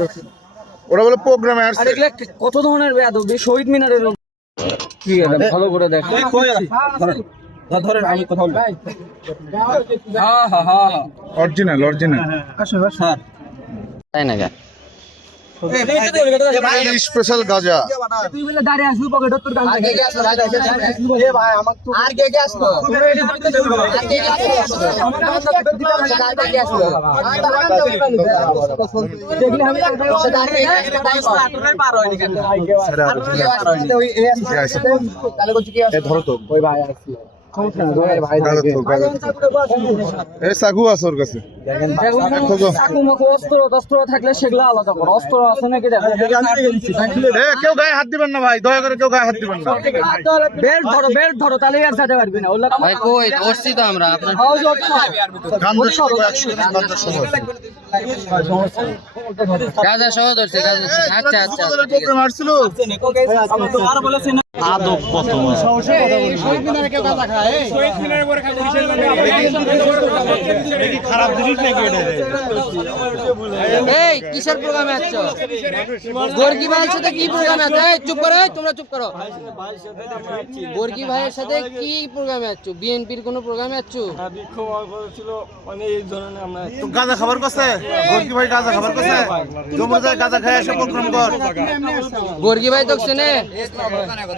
দর্শন ওরা বলে প্রোগ্রামে আসছে। কত ধরনের বেয়াদব? শহীদ মিনারের ভালো করে দেখ। ধরেন আমি কথা বলব। হ্যাঁ হ্যাঁ। হ্যাঁ অরিজিনাল অরিজিনাল তাই না স্পেশাল গাজা। তুই বলে দাঁড়িয়ে আসবি পকেটত তোর গান আর কে আসলো? ভাই এ ভাই আমার তো আর কে কে আসলো আর কে কে আসলো আর কে কে আসলো? দেখলে আমি পার হয়নি কেন তাহলে করছি কি এ ধরো তো। ওই ভাই আসলো। ভাই গাজা তো গাজা তো। এ সাগু আছে ওর কাছে। দেখো তো। চাকু মাকু অস্ত্র টস্ত্র থাকলে সেগুলো আলাদা করো অস্ত্র আছে নাকি কেউ গায়ে হাত দিবেন না ভাই দয়া করে কেউ গায়ে হাত দিবেন না। বেল্ট ধরো বেল্ট ধরো তাহলে আর যেতে পারবি না? ভাই কই ধরছি তো আমরা আপনার গান্ধের সময় একশো গান্ধের সময় গাজা সহ ধরছি গাজা আচ্ছা আচ্ছা আসছিল এই কিসের প্রোগ্রামে আছো? গর্গি ভাইয়ের সাথে কি প্রোগ্রামে আছো? এই চুপ করো তোমরা চুপ করো। গর্গি ভাইয়ের সাথে কি প্রোগ্রামে আছো? বিএনপির কোনো প্রোগ্রামে আছো? তো গাজা খাবার কাছে গোরকি ভাই গাজা খাবার জমা যায় গাজা খায় এসে প্রোগ্রাম কর। গর্গি ভাই তো শুনে।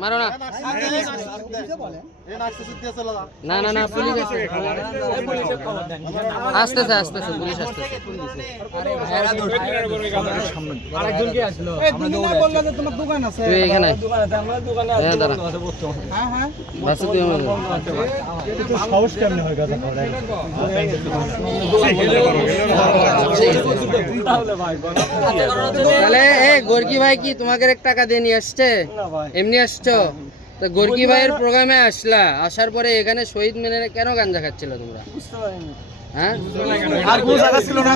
মারো না। না না না পুলিশ আসতেছে। আসতেছে পুলিশ আসতেছে। তুই এখানে হ্যাঁ দাঁড়া। বাসে তুই আমার তাহলে এই গোর্কি ভাই কি তোমাকে এক টাকা দিয়ে নিয়ে আসছে? এমনি আসছো? তো গোর্কি ভাইয়ের প্রোগ্রামে আসলা? আসার পরে এখানে শহীদ মিনারে কেন গাঞ্জা খাচ্ছিল তোমরা? হ্যাঁ? আর কোন জায়গা ছিল না?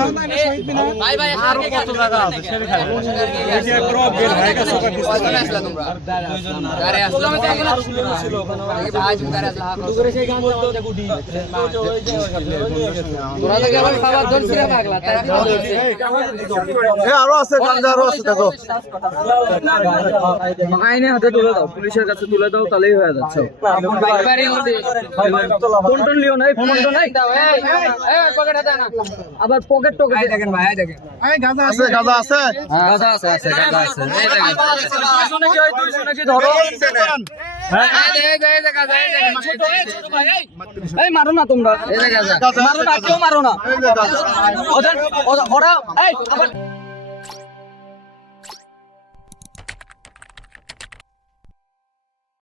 তোরা তো কেবল খাবার ধরছিল পাগলা তারা খাওয়া ধরছে। এ আরও আছে গাঞ্জা আরও আছে দেখো। আইনে হাতে তুলে দাও পুলিশের কাছে তুলে দাও। তাহলেই হয়ে যাচ্ছে। ফোন লিও নাই ফোন নাই। দাও। আবার পকেট টকেট দেখেন ভাই দেখেন। আছে গাজা আছে। গাঁজা আছে, আছে, গাঁজা আছে। ধরো। এই গাঁজা, মারো না তোমরা। গাঁজা। গাজা। মারো না কেউ মারো না। গাজা। ওরা- ওরা এই আবার